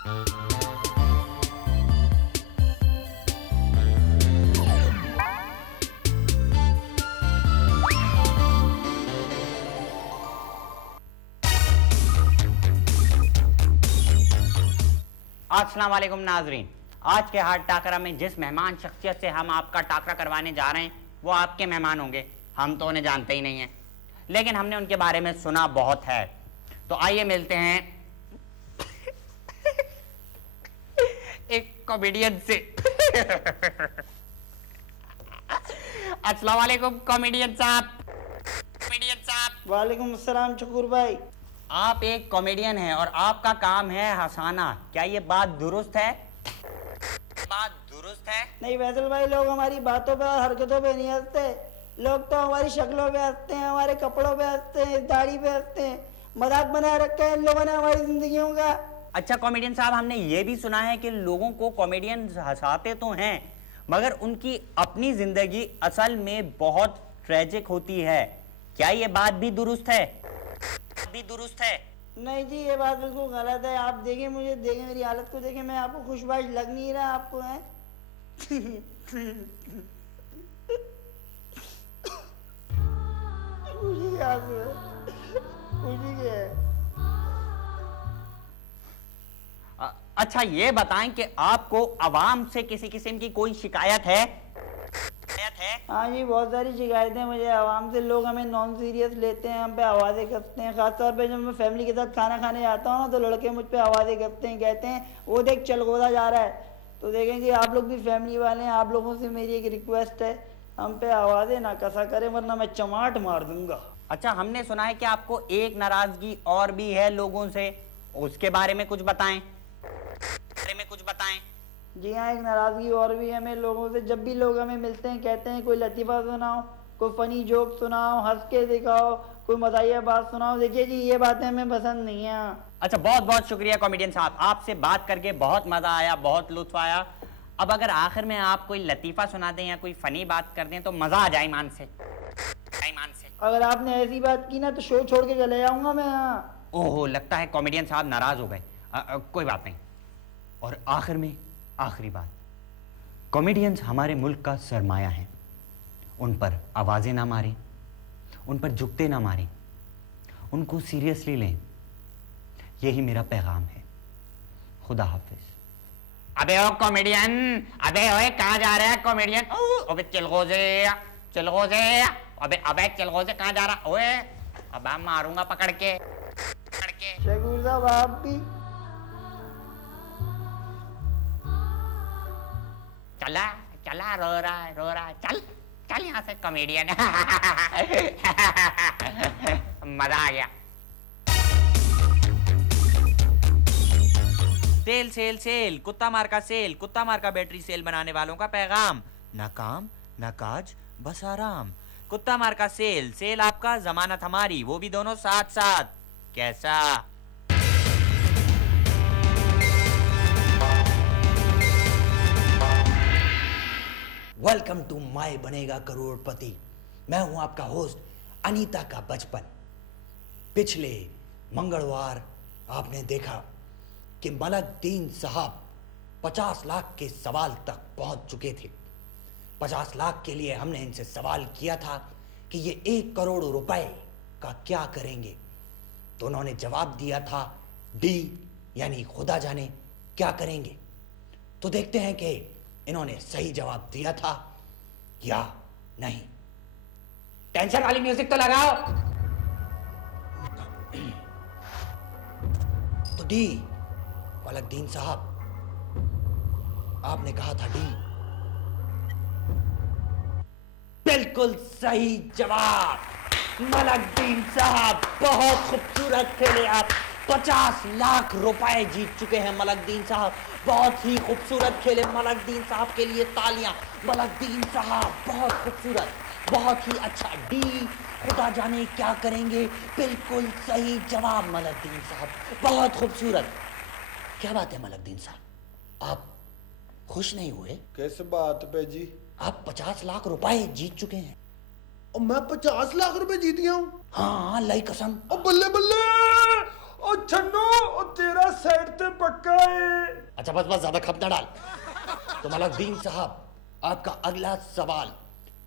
अस्सलाम वालेकुम नाजरीन, आज के हार्ड टाकरा में जिस मेहमान शख्सियत से हम आपका टाकरा करवाने जा रहे हैं वो आपके मेहमान होंगे। हम तो उन्हें जानते ही नहीं हैं, लेकिन हमने उनके बारे में सुना बहुत है। तो आइए मिलते हैं एक कॉमेडियन से। अस्सलाम वालेकुम कॉमेडियन साहब। वालेकुम अस्सलाम शकूर भाई। आप एक कॉमेडियन हैं और आपका काम है हंसाना, क्या ये बात दुरुस्त है? नहीं फैसल भाई, लोग हमारी बातों पे और हरकतों पे नहीं हंसते, लोग तो हमारी शक्लों पे हंसते हैं, हमारे कपड़ों पे हंसते हैं, दाढ़ी पे हंसते हैं। मजाक बना रखा है इन लोगों ने हमारी जिंदगियों का। अच्छा कॉमेडियन साहब, हमने ये भी सुना है कि लोगों को कॉमेडियन हंसाते तो हैं मगर उनकी अपनी जिंदगी असल में बहुत ट्रेजिक होती है, क्या ये बात भी दुरुस्त है? नहीं जी, ये बात बिल्कुल गलत है। आप देखें, मुझे देखें, मेरी हालत को देखें, मैं आपको खुशबाश लग नहीं रहा आपको है? खुशी क्या है? खुशी क्या है? अच्छा ये बताएं कि आपको आवाम से किसी किस्म की कोई शिकायत है? हाँ जी, बहुत सारी शिकायतें मुझे आवाम से। लोग हमें नॉन सीरियस लेते हैं, हम पे आवाज़ें करते हैं। खासतौर पे जब मैं फैमिली के साथ खाना खाने जाता हूँ ना, तो लड़के मुझ पे आवाज़ें करते हैं, कहते हैं वो देख चलगोदा जा रहा है। तो देखें कि आप लोग भी फैमिली वाले हैं, आप लोगों से मेरी एक रिक्वेस्ट है, हम पे आवाज़ें ना कसा करें वरना मैं चमाट मार दूंगा। अच्छा हमने सुना है कि आपको एक नाराजगी और भी है लोगों से, उसके बारे में कुछ बताएं। जी हाँ, एक नाराज़गी और भी है हमें लोगों से। जब भी लोग हमें मिलते हैं कहते हैं कोई लतीफ़ा सुनाओ, कोई फ़नी जोक सुनाओ, हंस के दिखाओ, कोई मज़ाहिया बात सुनाओ। देखिए जी, ये बातें हमें पसंद नहीं है। अच्छा बहुत बहुत शुक्रिया कॉमेडियन साहब, आपसे बात करके बहुत मज़ा आया, बहुत लुत्फ़ आया। अब अगर आखिर में आप कोई लतीफ़ा सुना दें या कोई फ़नी बात कर दें तो मज़ा आ जाए ईमान से। अगर आपने ऐसी बात की ना तो शो छोड़ के चले जाऊँगा मैं। हाँ ओहो, लगता है कॉमेडियन साहब नाराज़ हो गए। कोई बात नहीं। और आखिर में आखिरी बात, कॉमेडियंस हमारे मुल्क का सरमाया है, उन पर आवाज़ें ना मारें, उन पर झुकते ना मारें, उनको सीरियसली लें, यही मेरा पैगाम है। खुदा हाफिज। अबे ओ कॉमेडियन, अबे ओए कहाँ जा रहा है कॉमेडियन? अबे चलगोज़े, अबे चलगोज़े कहाँ जा रहा? ओए अब मारूंगा पकड़ के। शकूर साहब आप भी चला रो रहा है, चल यहाँ से कॉमेडियन। मजा आ गया। सेल कुत्ता मार का बैटरी सेल बनाने वालों का पैगाम, ना काम ना काज बस आराम। कुत्ता मार का सेल आपका जमानत हमारी, वो भी दोनों साथ साथ। कैसा? वेलकम टू माय बनेगा करोड़पति। मैं हूं आपका होस्ट अनीता का बचपन। पिछले मंगलवार आपने देखा कि मलक दीन साहब 50 लाख के सवाल तक पहुंच चुके थे। 50 लाख के लिए हमने इनसे सवाल किया था कि ये 1 करोड़ रुपए का क्या करेंगे, तो उन्होंने जवाब दिया था डी यानी खुदा जाने क्या करेंगे। तो देखते हैं कि इन्होंने सही जवाब दिया था या नहीं। टेंशन वाली म्यूजिक तो लगाओ। तो डी मलकदीन साहब, आपने कहा था डी। बिल्कुल सही जवाब मलकदीन साहब, बहुत खूबसूरत खेले आप। 50 लाख रुपए जीत चुके हैं मलकदीन साहब, बहुत ही खूबसूरत खेले। मलकदीन साहब के लिए तालियां। मलकदीन साहब बहुत खूबसूरत, बहुत ही अच्छा। डी खुदा जाने क्या करेंगे, बिल्कुल सही जवाब मलकदीन साहब, बहुत खूबसूरत। क्या बात है मलकदीन साहब, आप खुश नहीं हुए? किस बात पे जी? आप 50 लाख रुपए जीत चुके हैं। और मैं 50 लाख रुपए जीत गया हूँ? हाँ लाई कसम। ओ बल्ले बल्ले, ओ छन्नो, ओ तेरा साइड ते पक्का है। अच्छा बस बस, ज्यादा खप ना डाल। तो मलकदीन साहब, आपका अगला सवाल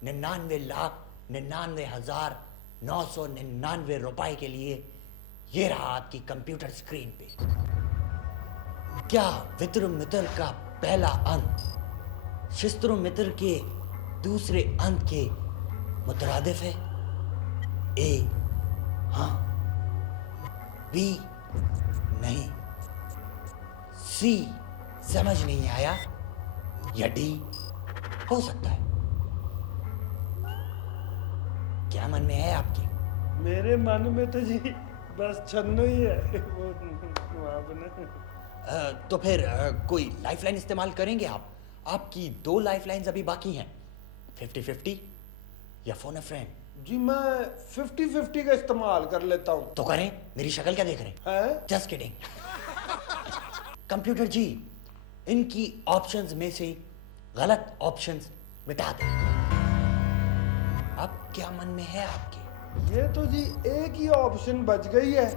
99,99,999 रुपए के लिए ये रहा आपकी कंप्यूटर स्क्रीन पे। क्या विक्रमोत्तर का पहला अंक शिस्त्रोमित्र के दूसरे अंक के मुतरादिफ है? ए हाँ, बी नहीं, सी समझ नहीं आया, या डी हो सकता है? क्या मन में है आपके? मेरे मन में तो जी बस छन्नू ही है वो वहाँ पे ना। तो फिर कोई लाइफलाइन इस्तेमाल करेंगे आप? आपकी 2 लाइफलाइंस अभी बाकी हैं, 50-50 या फोन अ फ्रेंड। जी मैं 50-50 का इस्तेमाल कर लेता हूँ। तो करें, मेरी शक्ल क्या देख रहे हैं? हैं? Just kidding. कंप्यूटर जी, इनकी ऑप्शंस में से गलत ऑप्शंस मिटा दें। अब क्या मन में है आपके? ये तो जी एक ही ऑप्शन बच गई है,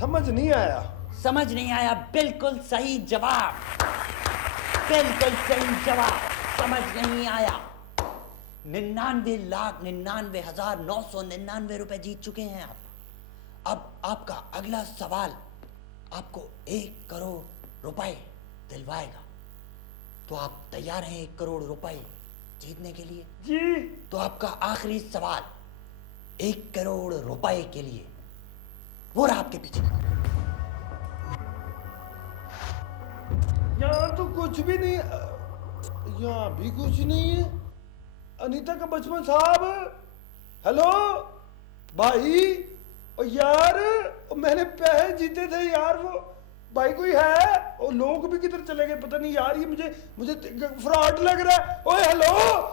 समझ नहीं आया। समझ नहीं आया, बिल्कुल सही जवाब, बिल्कुल सही जवाब, समझ नहीं आया। 99,99,999 रुपए जीत चुके हैं आप। अब आपका अगला सवाल आपको 1 करोड़ रुपए दिलवाएगा। तो आप तैयार हैं 1 करोड़ रुपए जीतने के लिए? जी। तो आपका आखिरी सवाल 1 करोड़ रुपए के लिए, वो रहा आपके पीछे। यहाँ तो कुछ भी नहीं, यहाँ भी कुछ नहीं है। अनीता का बचपन साहब, हेलो भाई। ओ यार, मैंने पैसे जीते थे यार, वो भाई कोई है? और लोग भी किधर चले गए पता नहीं यार, ये मुझे फ्रॉड लग रहा है। ओ हेलो,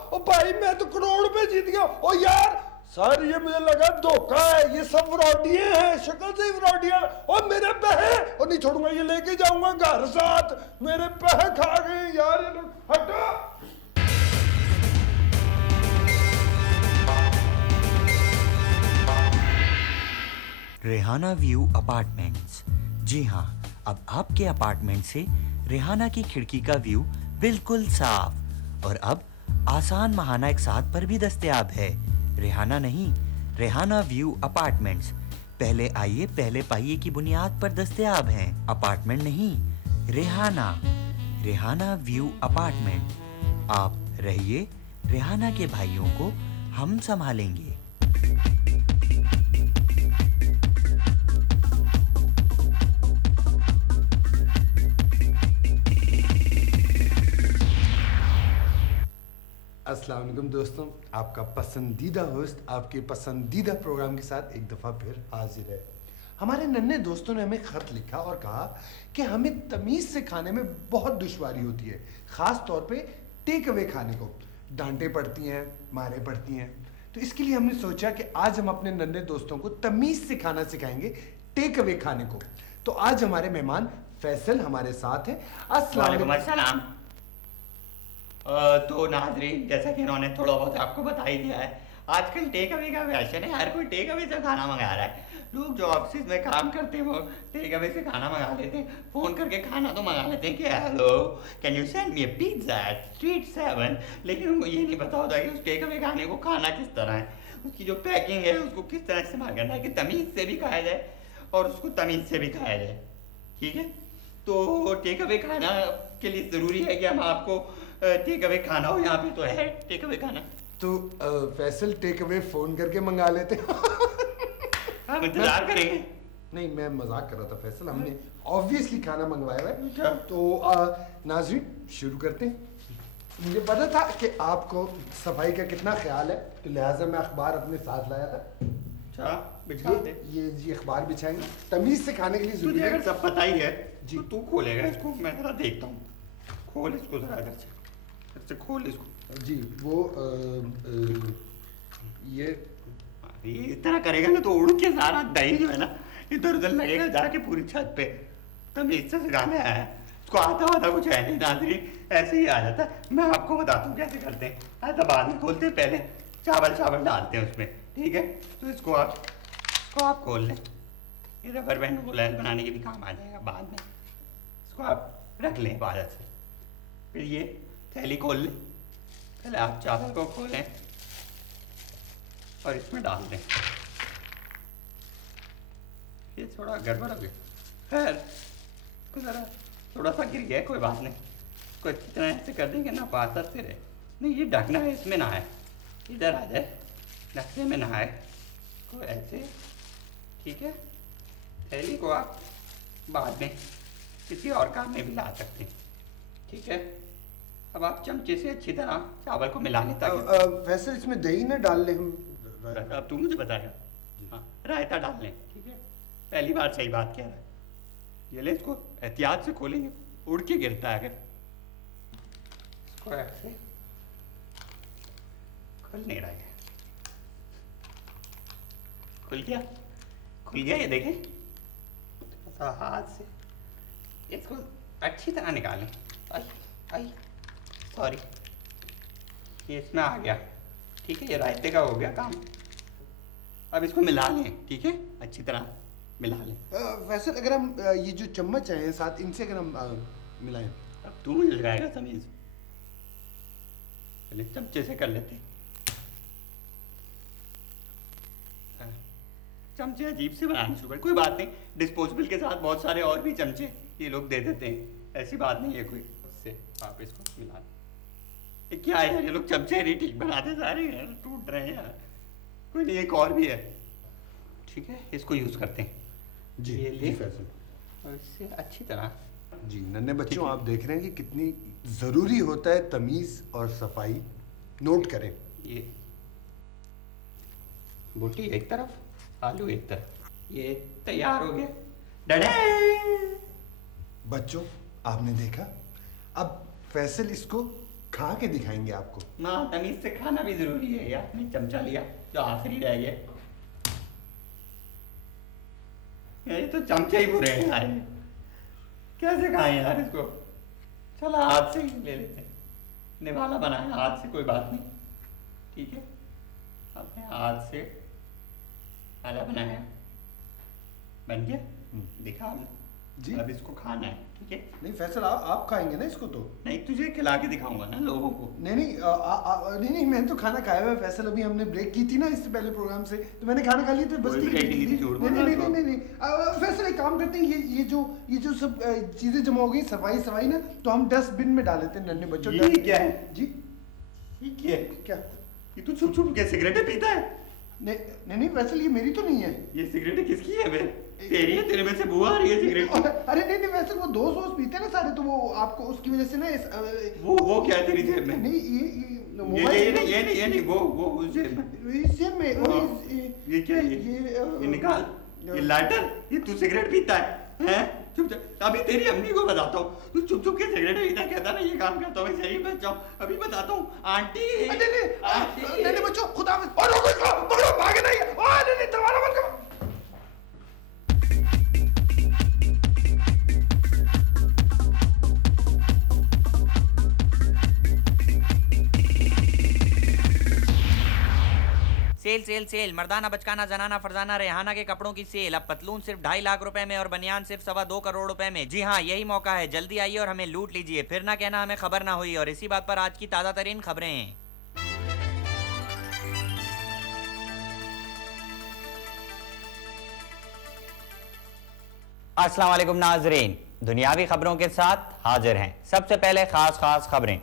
ओ भाई मैं तो करोड़ रुपए जीत गया। ओ यार सर, ये मुझे लगा धोखा है, ये सब फ्रॉडिये हैं, शक्ल से ही फ्रॉडिया। और मेरे पैसे और नहीं छोड़ूंगा, ये लेके जाऊंगा घर साथ। मेरे पैसे खा गए यार ये लोग, हटो। Rehana view apartments. जी हाँ, अब आपके अपार्टमेंट से रेहाना की खिड़की का व्यू बिल्कुल साफ और अब आसान महाना एक साथ पर भी दस्तयाब है। रेहाना नहीं, रेहाना व्यू अपार्टमेंट्स। पहले आइए पहले पाइए की बुनियाद पर दस्तयाब हैं। अपार्टमेंट नहीं, रेहाना, रेहाना व्यू अपार्टमेंट। आप रहिए, रेहाना के भाइयों को हम संभालेंगे। अस्सलाम वालेकुम दोस्तों, आपका पसंदीदा होस्ट आपके पसंदीदा प्रोग्राम के साथ एक दफ़ा फिर हाजिर है। हमारे नन्हे दोस्तों ने हमें ख़त लिखा और कहा कि हमें तमीज़ से खाने में बहुत दुश्वारी होती है, ख़ास तौर पे टेक अवे खाने को। डांटे पड़ती हैं, मारे पड़ती हैं। तो इसके लिए हमने सोचा कि आज हम अपने नन्हे दोस्तों को तमीज़ से खाना सिखाएंगे, टेक अवे खाने को। तो आज हमारे मेहमान फैसल हमारे साथ हैं। वालेकुम अस्सलाम। तो नाज़रीन, जैसा कि इन्होंने थोड़ा बहुत आपको बता ही दिया है, आजकल टेक अवे का फैशन है, हर कोई टेक अवे से खाना मंगा रहा है। लोग जो ऑफिस में काम करते हैं वो टेक अवे से खाना मंगा लेते हैं, फ़ोन करके खाना तो मंगा लेते हैं कि hello can you send me a pizza at street 7, लेकिन उनको ये नहीं पता होता कि उस टेक अवे खाने को खाना किस तरह है, उसकी जो पैकिंग है उसको किस तरह इस्तेमाल करना है कि तमीज़ से भी खाया जाए और उसको तमीज़ से भी खाया जाए। ठीक है, तो टेक अवे खाना के लिए ज़रूरी है कि हम आपको टेक अवे खाना हो। यहाँ पे तो है टेक अवे खाना। तो फैसल टेक अवे फोन करके मंगा लेते हम इंतजार करेंगे। नहीं, मैं मजाक कर रहा था फैसल, हमने ऑब्वियसली खाना मंगवाया हुआ है। अच्छा। तो नाज़रीन शुरू करते हैं। मुझे पता था कि आपको सफाई का कितना ख्याल है, तो लिहाजा मैं अखबार अपने साथ लाया था। अच्छा, बिछा दे। ये जी अखबार बिछाएंगे, तमीज से खाने के लिए जरूरी तुझे है। अगर सब पता ही है जी। तो तू खोलेगा इसको, मैं जरा देखता हूँ। खोल इसको जरा इधर से खोल इसको। जी वो ये इस तरह करेगा ना तो उड़ के सारा दही जो है ना इधर उधर लगेगा जाके पूरी छत पे। तमीज से सिखाने आया है, इसको आता वाता कुछ है नहीं नाज़रीन, ऐसे ही आ जाता है। मैं आपको बताता हूँ कैसे करते हैं। ऐसा बाद में खोलते हैं, पहले चावल डालते हैं उसमें। ठीक है, तो इसको आप खोल लें। ये रबर बैंड को लैस बनाने के भी काम आ जाएगा बाद में। इसको आप रख लें इबादत से। फिर ये थैली खोल लें, पहले आप चावल को खोलें और इसमें डाल दें। ये थोड़ा गड़बड़ हो गया, खैर ज़रा थोड़ा सा गिर गया, कोई बात नहीं, कोई अच्छी तरह ऐसे कर देंगे ना बात से रहे। नहीं ये ढकना है, इसमें ना आए, इधर आ जाए, ढकने में ना आए, कोई ऐसे, ठीक है। थैली को आप बाद में किसी और काम में भी ला सकते हैं, ठीक है। अब आप चमचे से अच्छी तरह चावल को मिला लें ताकि वैसे इसमें दही ना डाल लें हम। अब तू मुझे बताएगा। हाँ, रायता डाल लें, ठीक है। पहली बार सही बात कह रहा है। ये ले, इसको एहतियात से खोलेंगे, उड़ के गिरता है अगर। इसको ऐसे खुल नहीं रहा है, खुल गया, खुल गया, ये देखें। थोड़ा सा हाथ से इसको अच्छी तरह निकालें। आई आई सॉरी, ये इसमें आ गया, ठीक है। ये रायते का हो गया काम। अब इसको मिला लें, ठीक है, अच्छी तरह मिला लें। वैसे अगर हम ये जो चम्मच है साथ, इनसे अगर हम मिलाएं। अब तू मुझे लगाएगा तमीज, पहले चमचे से कर लेते हैं। चमचे अजीब से बनाने शुरू कर, कोई बात नहीं, डिस्पोजेबल के साथ बहुत सारे और भी चमचे ये लोग दे देते हैं, ऐसी बात नहीं है कोई। उससे आप इसको मिला लें। ये क्या है यार, ये लोग चमचे नहीं ठीक बनाते सारे यार, टूट रहे हैं यार। कोई नहीं, एक और भी है, ठीक है, इसको यूज करते हैं जी। ये ले फैसल और इससे अच्छी तरह जी। नन्हे बच्चों, आप देख रहे हैं कि कितनी जरूरी होता है तमीज और सफाई, नोट करें। ये बोटी एक तरफ, आलू एक तरफ, ये तैयार हो गए। डडे बच्चों, आपने देखा, अब फैसल इसको खा के दिखाएंगे आपको। माँ, तमीज से खाना भी जरूरी है यार। आपने चमचा लिया जो आखिरी रह गया, ये तो चमचे ही बुरे हैं यार, कैसे खाएं यार इसको। चलो हाथ से ही ले लेते हैं, निवाला बनाया हाथ से, कोई बात नहीं, ठीक है। अपने हाथ से आला बनाया, बन गया, दिखा हमने जी। अब इसको खाना है, ठीक है। नहीं फैसल, आप खाएंगे ना इसको तो? नहीं, तुझे खिला के दिखाऊंगा ना लोगों को। नहीं नहीं, मैंने तो खाना खाया हुआ है फैसल। अभी हमने ब्रेक की थी ना इससे पहले प्रोग्राम से, तो मैंने खाना खा लिया, तो बस कोई ठीक break नहीं थी, झूठ बोल रहा है तो। नहीं। फैसल एक काम करते हैं, ये जो सब चीजें जमा हो गई, सफाई ना, तो हम डस्टबिन में डाल देते हैं नन्हे बच्चों। ये क्या है जी? ये क्या है? क्या? ये तू छुप छुप के सिगरेटें पीता है? नहीं फैसल, ये मेरी तो नहीं है। ये सिगरेटें किसकी है बे? तेरी है? तेरे में से बुआ आ रही है सिगरेट की। अरे नहीं वैसे वो दोस्त पीते हैं ना सारे, तो वो आपको उसकी वजह से ना वो क्या है तेरी जेब में? नहीं ये नहीं वो उस जेब में। इस जेब में ये क्या है? ये निकाल, ये लाइटर, ये तू सिगरेट पीता है? चुप, अभी तेरी अम्मी को बताता हूँ, तू चुप चुप के सिगरेट पीता कहता ना ये काम करता हूँ, सही बच जाऊँ। अभी बताता हूँ आंटी। नहीं बच्चों, खुदा पकड़ो, भागे नहीं, दरवाजा बंद करो। सेल सेल सेल, मर्दाना बचकाना जनाना फरजाना रेहाना के कपड़ों की सेल। अब पतलून सिर्फ 2.5 लाख रुपए में और बनियान सिर्फ 2.25 करोड़ रुपए में। जी हाँ, यही मौका है, जल्दी आइए और हमें लूट लीजिए, फिर ना कहना हमें खबर ना हुई। और इसी बात पर आज की ताज़ा तरीन खबरें हैं। अस्सलाम वालेकुम नाजरीन, दुनियावी खबरों के साथ हाजिर हैं। सबसे पहले खास खबरें।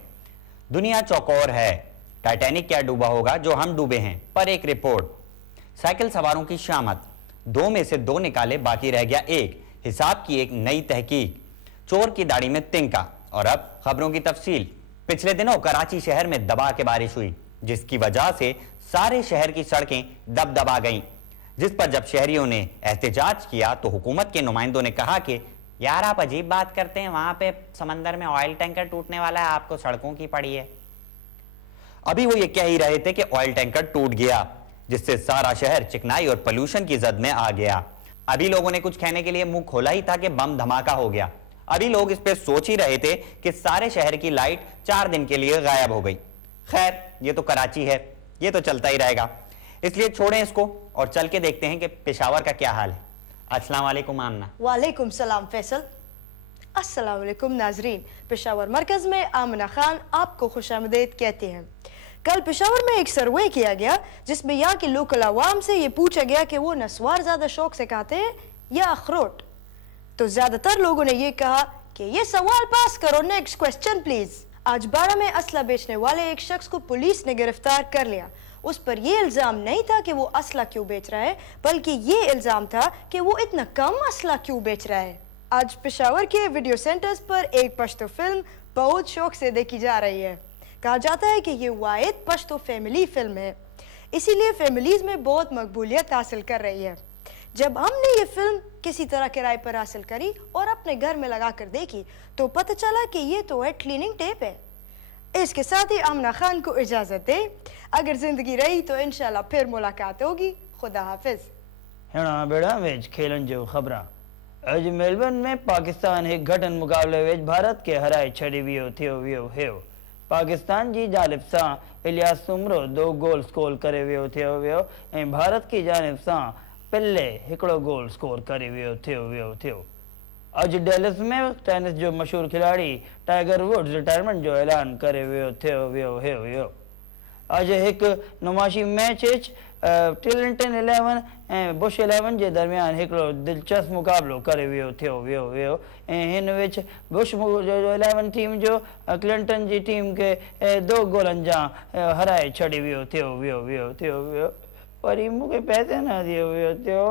दुनिया चौकोर है, टाइटैनिक क्या डूबा होगा जो हम डूबे हैं, पर एक रिपोर्ट। साइकिल सवारों की शामत, 2 में से 2 निकाले, बाकी रह गया 1। हिसाब की एक नई तहकीक, चोर की दाढ़ी में तिनका। और अब खबरों की तफसील। पिछले दिनों कराची शहर में दबा के बारिश हुई, जिसकी वजह से सारे शहर की सड़कें दबा गईं, जिस पर जब शहरियों ने एहतजाज किया तो हुकूमत के नुमाइंदों ने कहा कि यार आप अजीब बात करते हैं, वहां पे समंदर में ऑयल टैंकर टूटने वाला है, आपको सड़कों की पड़ी है। अभी वो ये कह ही रहे थे कि ऑयल टैंकर टूट गया, जिससे सारा शहर चिकनाई और पोल्यूशन की जद में आ गया। अभी लोगों ने कुछ कहने के लिए मुंह खोला ही था कि बम धमाका हो गया। अभी लोग इस पे सोच ही रहे थे कि सारे शहर की लाइट 4 दिन के लिए गायब हो गई। खैर, ये तो कराची है, ये तो चलता ही रहेगा, इसलिए छोड़ें इसको और चल के देखते हैं कि पेशावर का क्या हाल है। अस्सलाम वालेकुम आमना। वालेकुम सलाम फैसल। अस्सलाम वालेकुम नाजरीन, पेशावर मरकज़ में आमना खान आपको खुशामदीद कहते हैं। कल पेशावर में एक सर्वे किया गया जिसमें यहाँ के लोकल आवाम से ये पूछा गया कि वो नस्वार ज़्यादा शौक से खाते हैं या अखरोट। तो ज़्यादातर लोगों ने ये कहा कि ये सवाल पास करो, नेक्स्ट क्वेश्चन प्लीज़। आज 12 में असला बेचने वाले एक शख्स को पुलिस ने गिरफ्तार कर लिया। उस पर यह इल्ज़ाम नहीं था कि वो असला क्यों बेच रहा है, बल्कि ये इल्ज़ाम था कि वो इतना कम असला क्यों बेच रहा है। आज पेशावर के वीडियो सेंटर्स पर एक पश्तो फिल्म बहुत शौक से देखी जा रही है। कहा जाता है कि ये वाहिद पश्तो फैमिली फिल्म है, इसीलिए फैमिलीज में बहुत मकबूलियत हासिल कर रही है। जब हमने ये फिल्म किसी तरह किराए पर हासिल करी और अपने घर में लगा कर देखी तो पता चला कि ये तो है क्लीनिंग टेप है। इसके साथ ही आमना खान को इजाज़त दे, अगर जिंदगी रही तो इंशाल्लाह फिर मुलाकात होगी। खुदा हाफिज। हेणा बेड़ा वेच खेलन जो खबरा। अज मेलबर्न में पाकिस्तान एक घटन मुकाबले वेच भारत के हराए छड़ी वियो थियो वियो हेयो। पाकिस्तान जी जानिब सां इलियास सुमरो 2 गोल स्कोर करे वियो थियो वियो ऐं भारत की जानिब सां पिल्ले हिकिड़ो गोल स्कोर करे वियो थियो। अज डेलस में टेनिस जो मशहूर खिलाड़ी टाइगर वुड्स रिटायरमेंट जो ऐलान करे थियो वियो। अज एक नुमाशी मैच टिलिंगटन 11 ऐं बुश 11 जे दरमियान हिकिड़ो दिलचस्प मुक़ाबिलो करे वियो ऐं हिन विच बुश जो 11 टीम जो क्लिंटन जी टीम के 2 गोलनि जा हराए छॾी वियो। वरी मूंखे पैसे न दियो वियो थियो,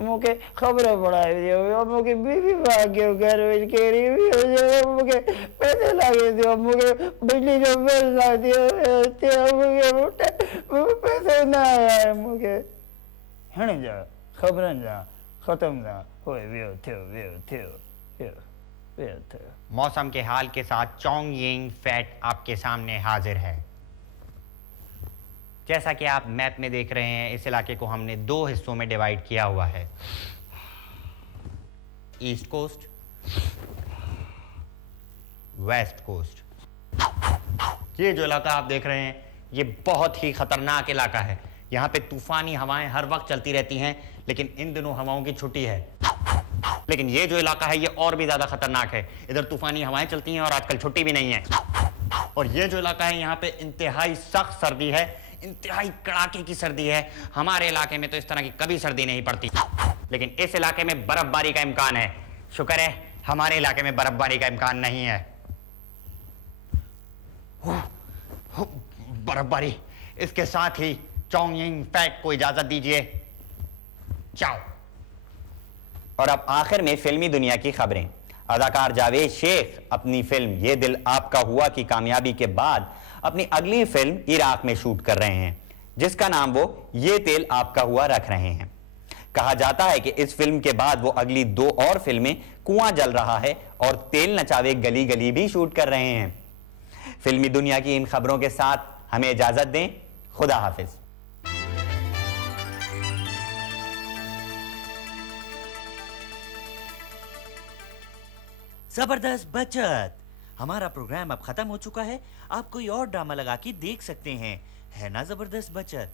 मूंखे ख़बर पढ़ाए वियो वियो, मूंखे बीवी भाग्यो घर में कहिड़ी वियो, मूंखे पैसे लॻे थियो, मूंखे बिजली जो बिल न थियो, मूंखे पैसे न आया, मूंखे हिन जा ख़बरनि जा ख़त्म जा होए वियो थियो। मौसम के हाल के साथ चोंग यिंग फैट आपके सामने हाजिर है। जैसा कि आप मैप में देख रहे हैं, इस इलाके को हमने 2 हिस्सों में डिवाइड किया हुआ है, ईस्ट कोस्ट, वेस्ट कोस्ट। ये जो इलाका आप देख रहे हैं ये बहुत ही खतरनाक इलाका है। यहाँ पे तूफानी हवाएं हर वक्त चलती रहती हैं, लेकिन इन दिनों हवाओं की छुट्टी है। लेकिन ये जो इलाका है ये और भी ज्यादा खतरनाक है। इधर तूफानी हवाएं चलती हैं और आजकल छुट्टी भी नहीं है। और ये जो इलाका है यहाँ पे इंतहाई सख्त सर्दी है, इंतहाई कड़ाके की सर्दी है। हमारे इलाके में तो इस तरह की कभी सर्दी नहीं पड़ती, लेकिन इस इलाके में बर्फबारी का इम्कान है। शुक्र है हमारे इलाके में बर्फबारी का इम्कान नहीं है। बर्फबारी। इसके साथ ही चोंग यिंग फैट को इजाजत दीजिए। चाओ। और अब आखिर में फिल्मी दुनिया की खबरें। अदाकार जावेद शेख अपनी फिल्म ये दिल आपका हुआ की कामयाबी के बाद अपनी अगली फिल्म इराक में शूट कर रहे हैं, जिसका नाम वो ये तेल आपका हुआ रख रहे हैं। कहा जाता है कि इस फिल्म के बाद वो अगली 2 और फिल्में कुआं जल रहा है और तेल नचावे गली गली भी शूट कर रहे हैं। फिल्मी दुनिया की इन खबरों के साथ हमें इजाजत दें। खुदा हाफिज। जबरदस्त बचत। हमारा प्रोग्राम अब खत्म हो चुका है। आप कोई और ड्रामा लगा के देख सकते हैं, है ना जबरदस्त बचत।